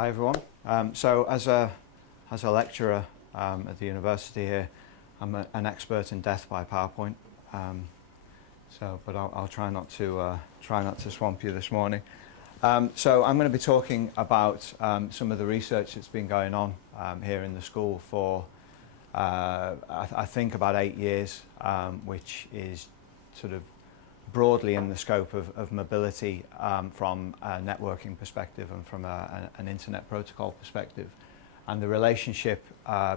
Hi everyone. So as a lecturer at the university here, I'm an expert in death by PowerPoint. But I'll try not to swamp you this morning. So I'm going to be talking about some of the research that's been going on here in the school for I think about 8 years, which is sort of broadly in the scope of mobility from a networking perspective and from an internet protocol perspective, and the relationship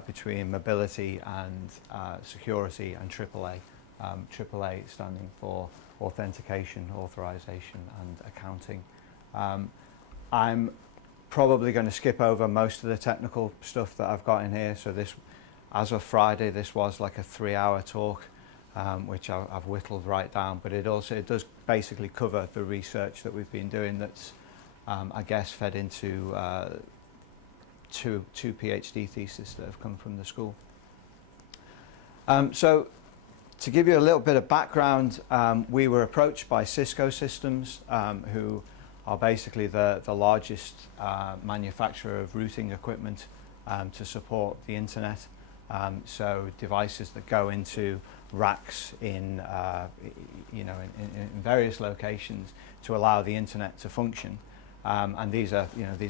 between mobility and security and AAA. AAA standing for authentication, authorization and accounting. I'm probably going to skip over most of the technical stuff that I've got in here. So this, as of Friday, this was like a 3-hour talk, which I've whittled right down, but it does basically cover the research that we've been doing that's, I guess, fed into two PhD theses that have come from the school. So to give you a little bit of background, we were approached by Cisco Systems, who are basically the largest manufacturer of routing equipment to support the internet. So devices that go into racks in various locations to allow the internet to function, and these are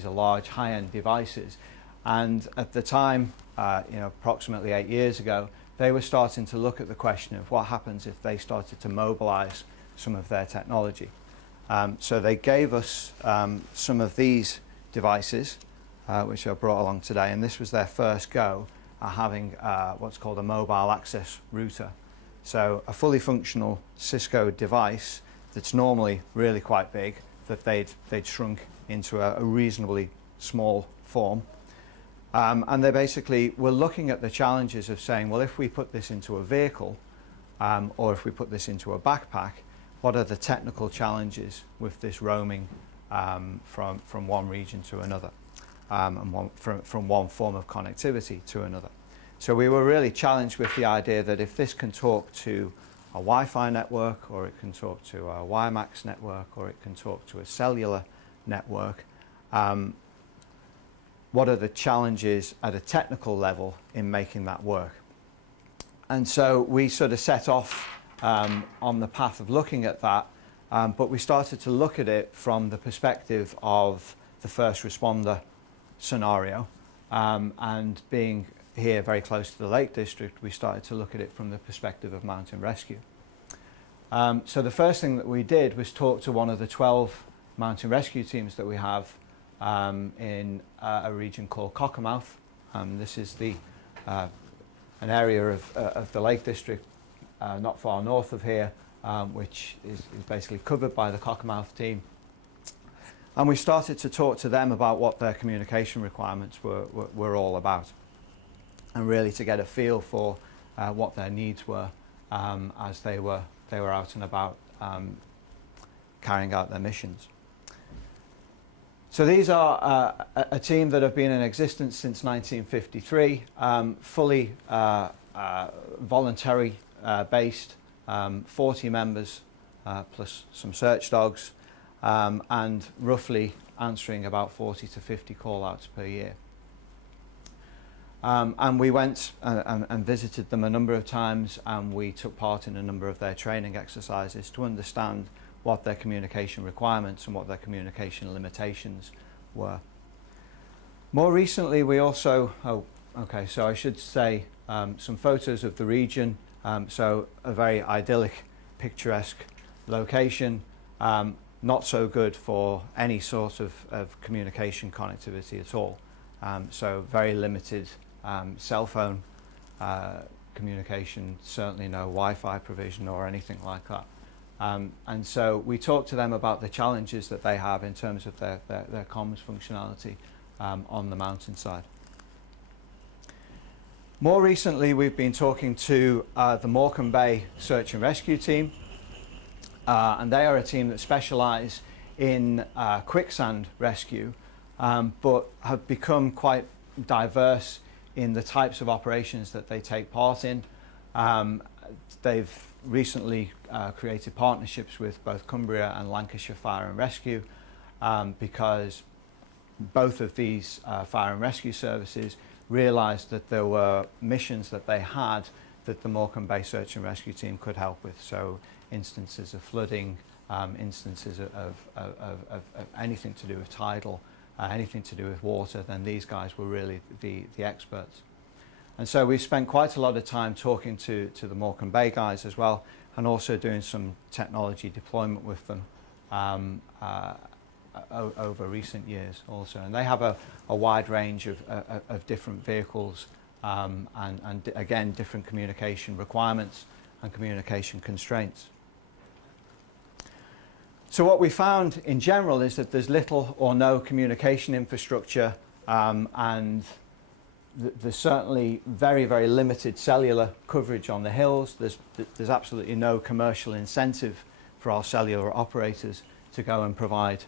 large high-end devices. And at the time, approximately 8 years ago, they were starting to look at the question of what happens if they started to mobilize some of their technology. So they gave us some of these devices, which I brought along today, and this was their first go at having what's called a mobile access router. So a fully functional Cisco device that's normally really quite big, that they'd shrunk into a reasonably small form. And they basically were looking at the challenges of saying, well, if we put this into a vehicle, or if we put this into a backpack, what are the technical challenges with this roaming from one region to another, and from one form of connectivity to another? So we were really challenged with the idea that if this can talk to a Wi-Fi network, or it can talk to a WiMAX network, or it can talk to a cellular network, what are the challenges at a technical level in making that work? And so we sort of set off on the path of looking at that, but we started to look at it from the perspective of the first responder scenario, and being here very close to the Lake District, we started to look at it from the perspective of mountain rescue. So the first thing that we did was talk to one of the 12 mountain rescue teams that we have in a region called Cockermouth. This is an area of the Lake District not far north of here, which is basically covered by the Cockermouth team. And we started to talk to them about what their communication requirements were all about, and really to get a feel for what their needs were as they were out and about carrying out their missions. So these are a team that have been in existence since 1953, fully voluntary based, 40 members plus some search dogs, and roughly answering about 40 to 50 call-outs per year. And we went and visited them a number of times, and we took part in a number of their training exercises to understand what their communication requirements and what their communication limitations were. More recently, we also, so I should say some photos of the region. So a very idyllic, picturesque location, not so good for any sort of communication connectivity at all. So very limited cell phone communication, certainly no Wi-Fi provision or anything like that. And so we talked to them about the challenges that they have in terms of their comms functionality on the mountainside. More recently, we've been talking to the Morecambe Bay Search and Rescue team, and they are a team that specialise in quicksand rescue, but have become quite diverse in the types of operations that they take part in. They've recently created partnerships with both Cumbria and Lancashire Fire and Rescue, because both of these fire and rescue services realised that there were missions that they had that the Morecambe Bay Search and Rescue Team could help with. So instances of flooding, instances of anything to do with tidal, anything to do with water, then these guys were really the experts. And so we've spent quite a lot of time talking to the Morecambe Bay guys as well, and also doing some technology deployment with them over recent years also. And they have a wide range of different vehicles and again, different communication requirements and communication constraints. So what we found in general is that there's little or no communication infrastructure, and there's certainly very, very limited cellular coverage on the hills. There's absolutely no commercial incentive for our cellular operators to go and provide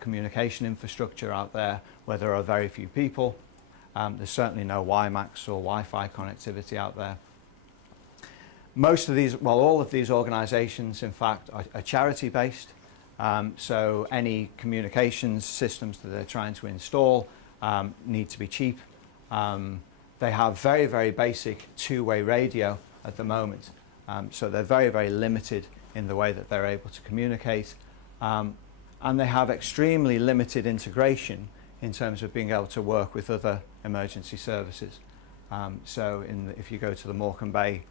communication infrastructure out there where there are very few people. There's certainly no WiMAX or Wi-Fi connectivity out there. Most of these, well, all of these organisations, in fact, are charity-based. So any communications systems that they're trying to install need to be cheap. They have very, very basic two-way radio at the moment. So they're very, very limited in the way that they're able to communicate. And they have extremely limited integration in terms of being able to work with other emergency services. So if you go to the Morecambe Bay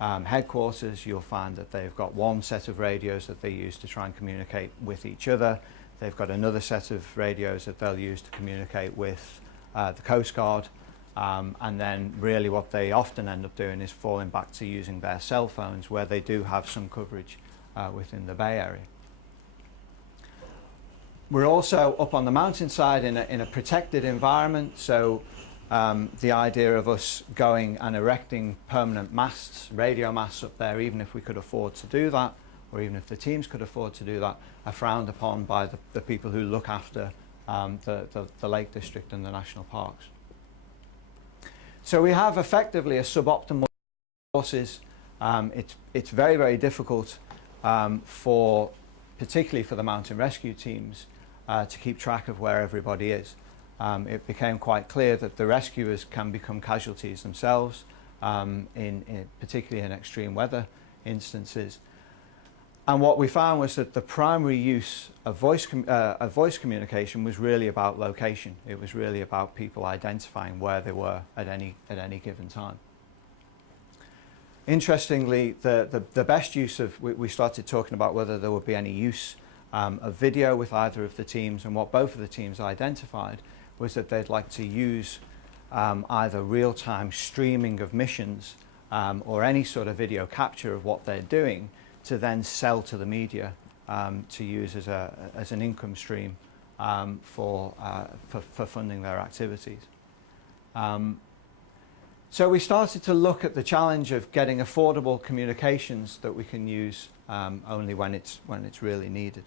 headquarters, you'll find that they've got one set of radios that they use to try and communicate with each other. They've got another set of radios that they'll use to communicate with the Coast Guard. And then really what they often end up doing is falling back to using their cell phones, where they do have some coverage within the Bay Area. We're also up on the mountainside in a protected environment, so the idea of us going and erecting permanent masts, radio masts up there, even if we could afford to do that, or even if the teams could afford to do that, are frowned upon by the people who look after the Lake District and the national parks. So we have effectively a suboptimal resources. It's very, very difficult particularly for the mountain rescue teams to keep track of where everybody is. It became quite clear that the rescuers can become casualties themselves, particularly in extreme weather instances. And what we found was that the primary use of voice communication was really about location. It was really about people identifying where they were at any given time. Interestingly, the best use of, we started talking about whether there would be any use of video with either of the teams, and what both of the teams identified was that they'd like to use either real-time streaming of missions or any sort of video capture of what they're doing to then sell to the media to use as an income stream for funding their activities. So we started to look at the challenge of getting affordable communications that we can use only when it's really needed.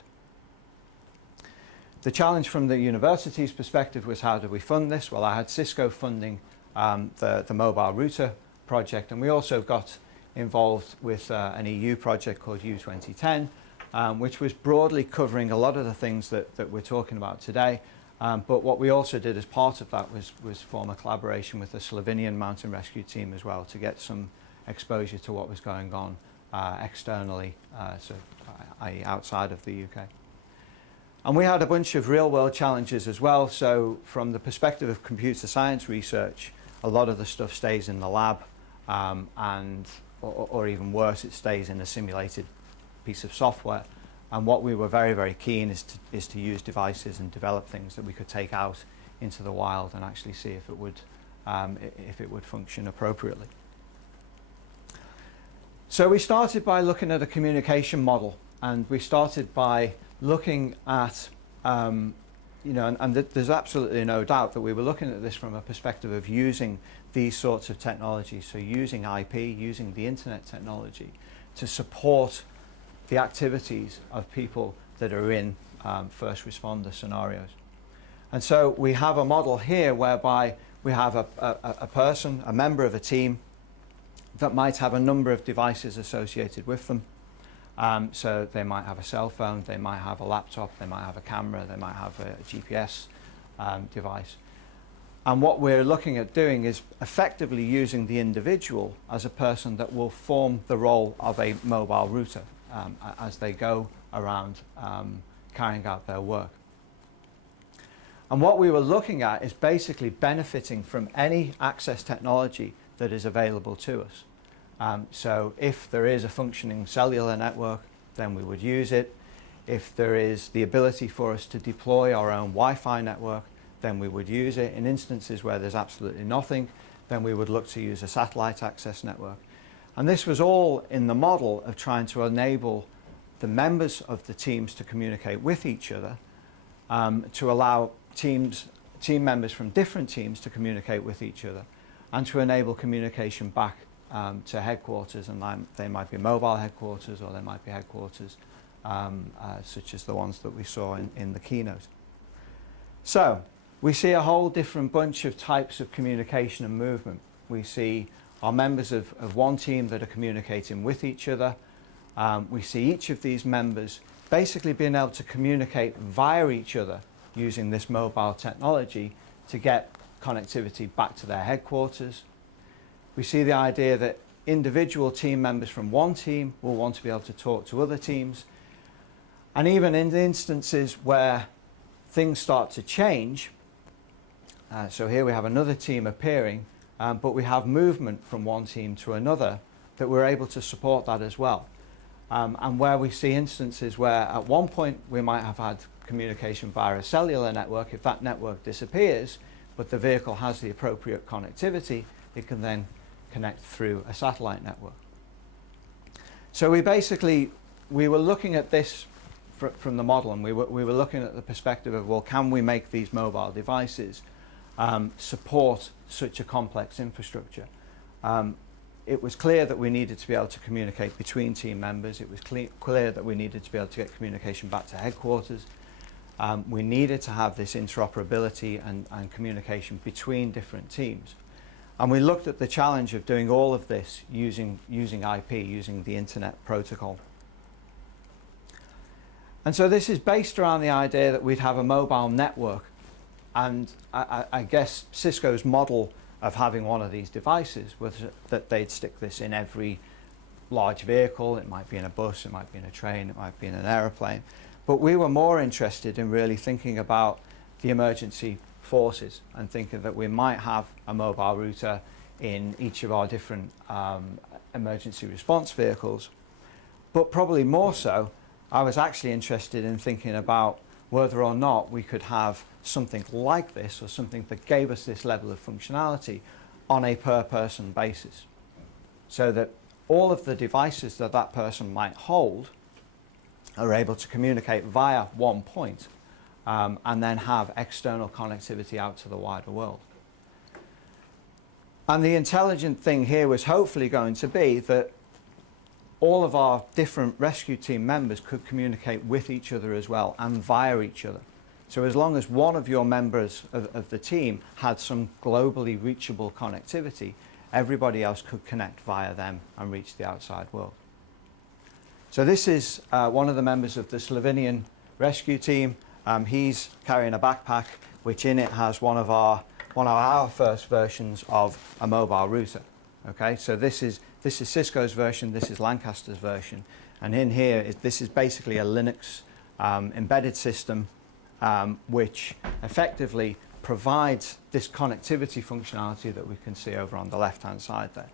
The challenge from the university's perspective was, how do we fund this? Well, I had Cisco funding the mobile router project, and we also got involved with an EU project called U2010, which was broadly covering a lot of the things that we're talking about today. But what we also did as part of that was form a collaboration with the Slovenian mountain rescue team as well, to get some exposure to what was going on externally, i.e. outside of the UK. And we had a bunch of real-world challenges as well. So from the perspective of computer science research, a lot of the stuff stays in the lab, or even worse, it stays in a simulated piece of software. And what we were very, very keen is to use devices and develop things that we could take out into the wild and actually see if it would function appropriately. So we started by looking at a communication model, and we started by looking at, there's absolutely no doubt that we were looking at this from a perspective of using these sorts of technologies, so using IP, using the internet technology to support the activities of people that are in first responder scenarios. And so we have a model here whereby we have a person, a member of a team, that might have a number of devices associated with them. So they might have a cell phone, they might have a laptop, they might have a camera, they might have a GPS device. And what we're looking at doing is effectively using the individual as a person that will form the role of a mobile router as they go around carrying out their work. And what we were looking at is basically benefiting from any access technology that is available to us. So if there is a functioning cellular network, then we would use it. If there is the ability for us to deploy our own Wi-Fi network, then we would use it. In instances where there's absolutely nothing, then we would look to use a satellite access network. And this was all in the model of trying to enable the members of the teams to communicate with each other, to allow team members from different teams to communicate with each other, and to enable communication back to headquarters, and they might be mobile headquarters or they might be headquarters such as the ones that we saw in the keynote. So we see a whole different bunch of types of communication and movement. We see our members of one team that are communicating with each other. We see each of these members basically being able to communicate via each other using this mobile technology to get connectivity back to their headquarters. We see the idea that individual team members from one team will want to be able to talk to other teams. And even in the instances where things start to change, so here we have another team appearing, but we have movement from one team to another, that we're able to support that as well. And where we see instances where at one point we might have had communication via a cellular network, if that network disappears, but the vehicle has the appropriate connectivity, it can then connect through a satellite network. So we were looking at this from the model, and we were looking at the perspective of, well, can we make these mobile devices support such a complex infrastructure? It was clear that we needed to be able to communicate between team members. It was clear that we needed to be able to get communication back to headquarters. We needed to have this interoperability and communication between different teams. And we looked at the challenge of doing all of this using IP, using the internet protocol. And so this is based around the idea that we'd have a mobile network. And I guess Cisco's model of having one of these devices was that they'd stick this in every large vehicle. It might be in a bus, it might be in a train, it might be in an aeroplane. But we were more interested in really thinking about the emergency forces and thinking that we might have a mobile router in each of our different emergency response vehicles. But probably more so, I was actually interested in thinking about whether or not we could have something like this, or something that gave us this level of functionality on a per person basis, so that all of the devices that that person might hold are able to communicate via one point, and then have external connectivity out to the wider world. And the intelligent thing here was hopefully going to be that all of our different rescue team members could communicate with each other as well, and via each other. So as long as one of your members of the team had some globally reachable connectivity, everybody else could connect via them and reach the outside world. So this is one of the members of the Slovenian rescue team. He's carrying a backpack which in it has one of our first versions of a mobile router. Okay, so this is Cisco's version, this is Lancaster's version, and in here this is basically a Linux embedded system which effectively provides this connectivity functionality that we can see over on the left hand side there.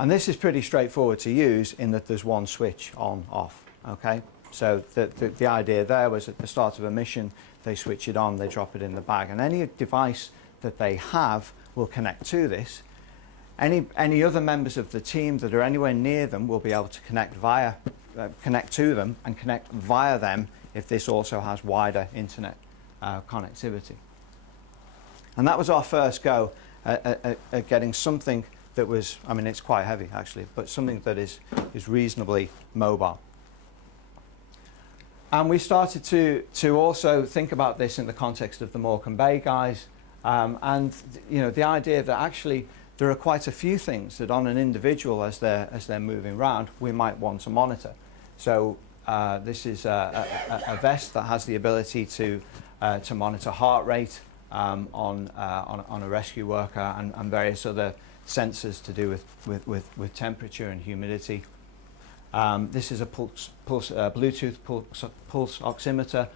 And this is pretty straightforward to use in that there's one switch on off. Okay, so the idea there was at the start of a mission they switch it on, they drop it in the bag, and any device that they have will connect to this. Any other members of the team that are anywhere near them will be able to connect to them and connect via them if this also has wider internet connectivity. And that was our first go at getting something that was, I mean, it's quite heavy actually, but something that is reasonably mobile. And we started to also think about this in the context of the Morecambe Bay guys, and you know, the idea that actually there are quite a few things that on an individual as they're moving around we might want to monitor. So this is a vest that has the ability to monitor heart rate, on a rescue worker, and various other sensors to do with temperature and humidity. This is a Bluetooth pulse oximeter,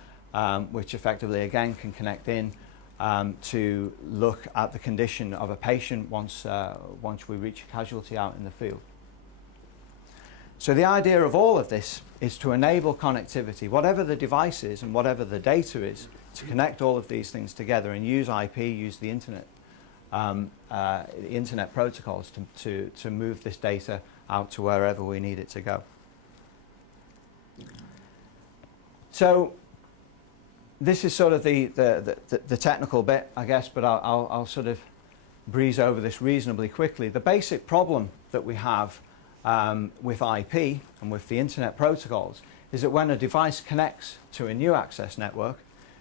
which effectively again can connect in to look at the condition of a patient once we reach a casualty out in the field. So the idea of all of this is to enable connectivity, whatever the device is and whatever the data is, to connect all of these things together and use IP, use the internet protocols to move this data out to wherever we need it to go. So this is sort of the technical bit, I guess, but I'll sort of breeze over this reasonably quickly. The basic problem that we have with IP and with the internet protocols is that when a device connects to a new access network,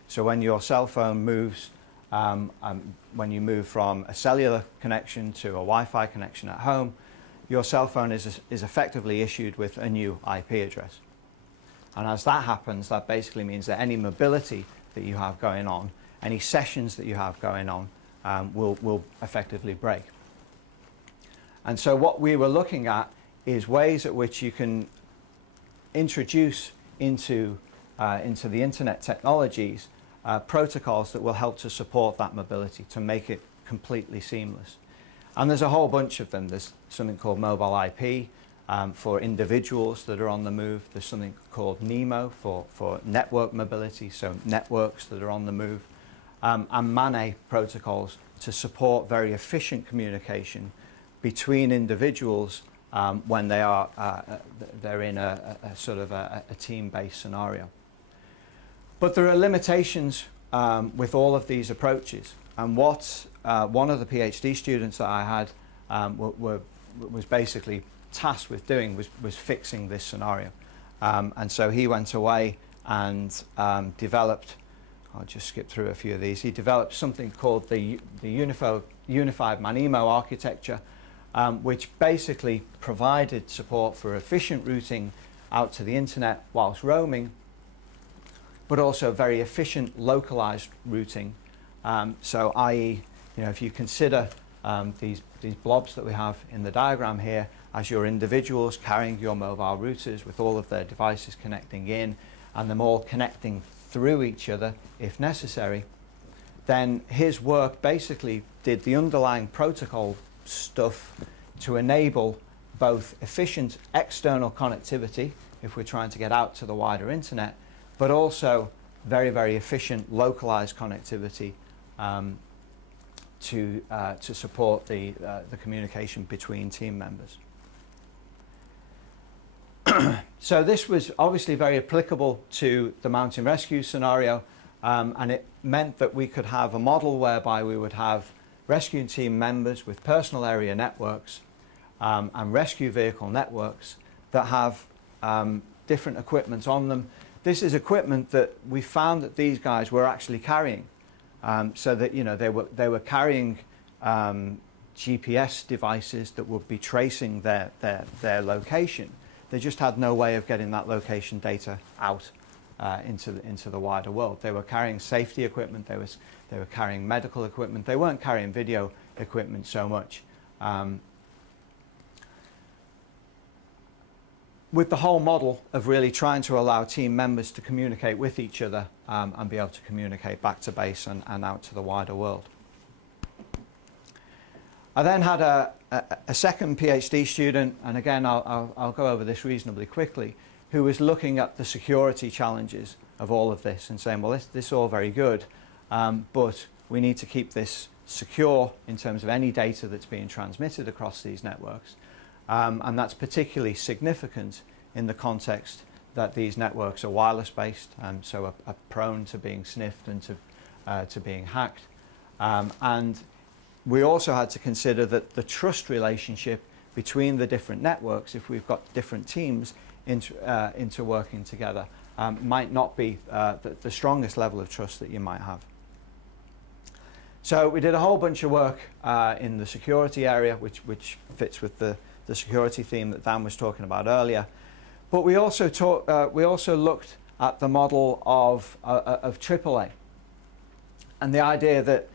so when your cell phone moves, when you move from a cellular connection to a Wi-Fi connection at home, your cell phone is effectively issued with a new IP address. And as that happens, that basically means that any mobility that you have going on, any sessions that you have going on, will effectively break. And so what we were looking at is ways at which you can introduce into the internet technologies protocols that will help to support that mobility, to make it completely seamless. And there's a whole bunch of them. There's something called mobile IP for individuals that are on the move. There's something called NEMO for network mobility, so networks that are on the move. And MANE protocols to support very efficient communication between individuals when they're in a sort of a team-based scenario. But there are limitations with all of these approaches. And what one of the PhD students that I had was basically tasked with doing was fixing this scenario. And so he went away and developed, I'll just skip through a few of these, he developed something called the Unified MANEMO architecture, which basically provided support for efficient routing out to the internet whilst roaming, but also very efficient localized routing. So i.e., if you consider these blobs that we have in the diagram here as your individuals carrying your mobile routers with all of their devices connecting in and them all connecting through each other if necessary, then his work basically did the underlying protocol stuff to enable both efficient external connectivity if we're trying to get out to the wider internet, but also very, very efficient localized connectivity to support the communication between team members. So this was obviously very applicable to the mountain rescue scenario, and it meant that we could have a model whereby we would have rescue team members with personal area networks and rescue vehicle networks that have different equipment on them. This is equipment that we found that these guys were actually carrying, so that they were carrying GPS devices that would be tracing their location. They just had no way of getting that location data out into the wider world. They were carrying safety equipment. They were carrying medical equipment. They weren't carrying video equipment so much. With the whole model of really trying to allow team members to communicate with each other and be able to communicate back to base and out to the wider world. I then had a second PhD student, and again I'll go over this reasonably quickly, who was looking at the security challenges of all of this and saying, well, this is all very good, but we need to keep this secure in terms of any data that's being transmitted across these networks. And that's particularly significant in the context that these networks are wireless based, so are prone to being sniffed and to being hacked. And we also had to consider that the trust relationship between the different networks, if we've got different teams into working together, might not be the strongest level of trust that you might have. So we did a whole bunch of work in the security area, which fits with the security theme that Dan was talking about earlier. But we also looked at the model of AAA. And the idea that,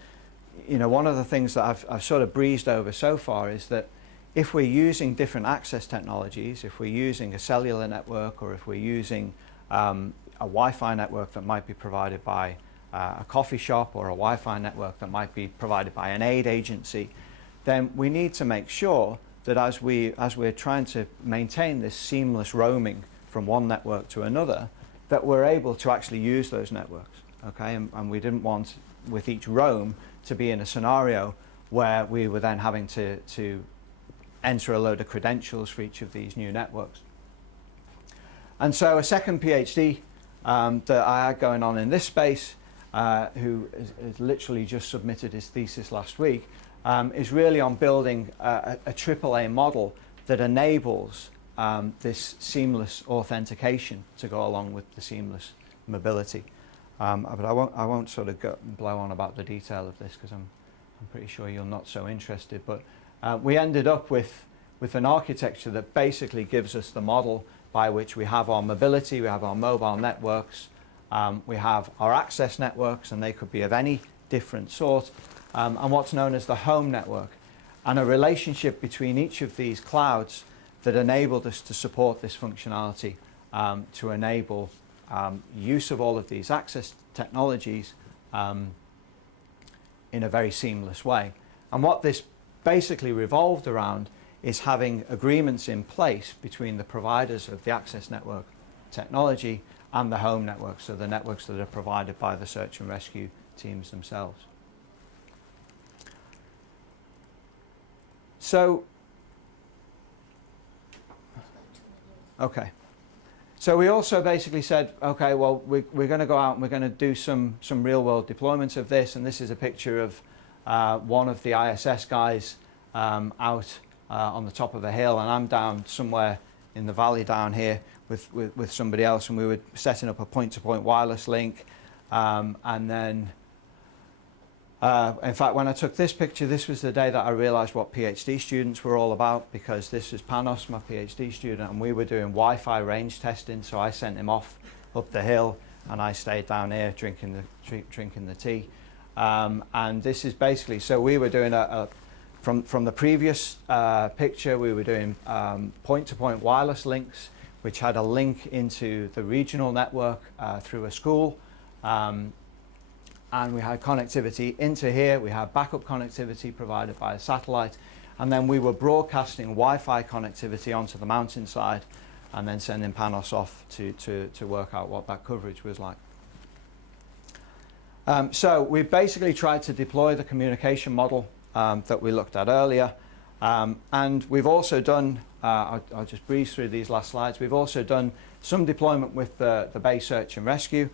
you know, one of the things that I've sort of breezed over so far is that if we're using different access technologies, if we're using a cellular network, or if we're using a Wi-Fi network that might be provided by a coffee shop, or a Wi-Fi network that might be provided by an aid agency, then we need to make sure that as we're trying to maintain this seamless roaming from one network to another, that we're able to actually use those networks. Okay, and we didn't want, with each roam, to be in a scenario where we were then having to enter a load of credentials for each of these new networks. And so a second PhD that I had going on in this space, who has literally just submitted his thesis last week, is really on building a AAA model that enables this seamless authentication to go along with the seamless mobility. But I won't sort of blow on about the detail of this, because I'm pretty sure you're not so interested. But we ended up with an architecture that basically gives us the model by which we have our mobility, we have our mobile networks, we have our access networks, and they could be of any different sort, and what's known as the home network, and a relationship between each of these clouds that enabled us to support this functionality, to enable use of all of these access technologies in a very seamless way. And what this basically revolved around is having agreements in place between the providers of the access network technology and the home network, so the networks that are provided by the search and rescue teams themselves. So, okay. So we also basically said, okay, well, we're going to go out and we're going to do some real-world deployments of this, and this is a picture of one of the ISS guys out on the top of a hill, and I'm down somewhere in the valley down here with somebody else, and we were setting up a point-to-point wireless link, and then in fact, when I took this picture, this was the day that I realized what PhD students were all about, because this is Panos, my PhD student, and we were doing Wi-Fi range testing, so I sent him off up the hill and I stayed down here drinking the tea. And this is basically, so we were doing from the previous picture, we were doing point-to-point wireless links, which had a link into the regional network through a school. And we had connectivity into here. We had backup connectivity provided by a satellite. And then we were broadcasting Wi-Fi connectivity onto the mountainside, and then sending Panos off to work out what that coverage was like. So we basically tried to deploy the communication model that we looked at earlier. And we've also done, I'll just breeze through these last slides, we've also done some deployment with the Bay Search and Rescue.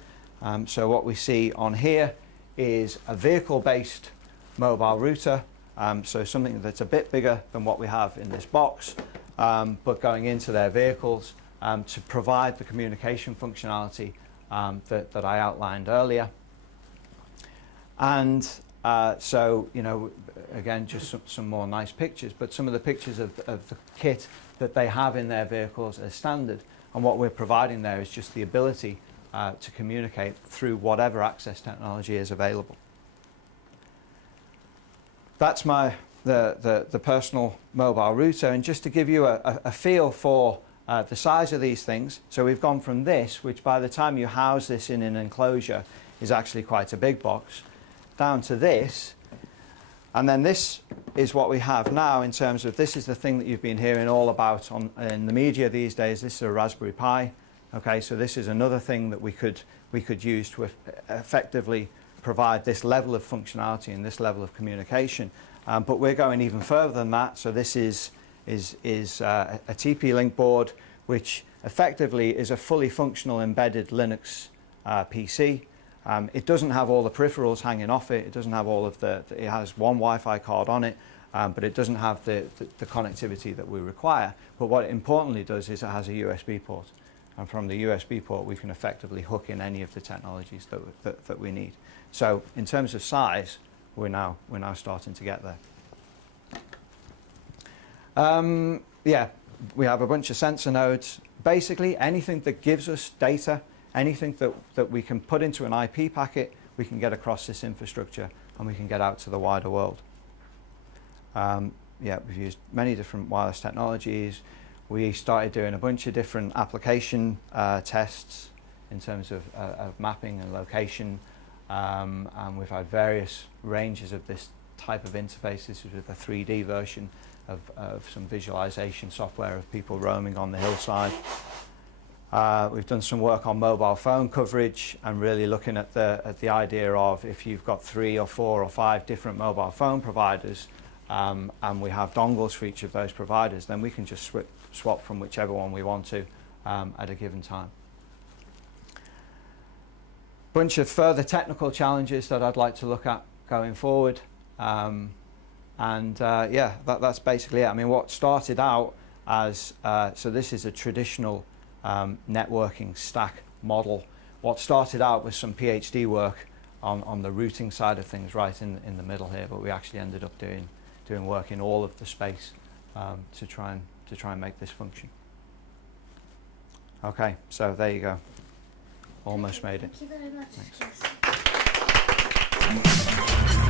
So what we see on here is a vehicle-based mobile router, so something that's a bit bigger than what we have in this box, but going into their vehicles to provide the communication functionality that I outlined earlier. And so, you know, again, just some more nice pictures, but some of the pictures of the kit that they have in their vehicles as standard, and what we're providing there is just the ability to communicate through whatever access technology is available. That's the personal mobile router, and just to give you a feel for the size of these things, so we've gone from this, which by the time you house this in an enclosure is actually quite a big box, down to this, and then this is what we have now in terms of, this is the thing that you've been hearing all about in the media these days. This is a Raspberry Pi. Okay, so this is another thing that we could use to effectively provide this level of functionality and this level of communication. But we're going even further than that. So this is a TP-Link board, which effectively is a fully functional embedded Linux PC. It doesn't have all the peripherals hanging off it. It doesn't have all of it has one Wi-Fi card on it, but it doesn't have the connectivity that we require. But what it importantly does is it has a USB port. And from the USB port, we can effectively hook in any of the technologies that we need. So in terms of size, we're now starting to get there. Yeah, we have a bunch of sensor nodes. Basically, anything that gives us data, anything that we can put into an IP packet, we can get across this infrastructure and we can get out to the wider world. Yeah, we've used many different wireless technologies. We started doing a bunch of different application tests in terms of mapping and location, and we've had various ranges of this type of interface. This is with a 3D version of some visualization software of people roaming on the hillside. We've done some work on mobile phone coverage and really looking at the idea of if you've got 3 or 4 or 5 different mobile phone providers, and we have dongles for each of those providers, then we can just swap from whichever one we want to at a given time. Bunch of further technical challenges that I'd like to look at going forward. Yeah, that's basically it. I mean, what started out as, so this is a traditional networking stack model. What started out with some PhD work on the routing side of things right in the middle here, but we actually ended up doing work in all of the space to try and make this function. Okay, so there you go. Almost made it. Thank you very much. Thanks.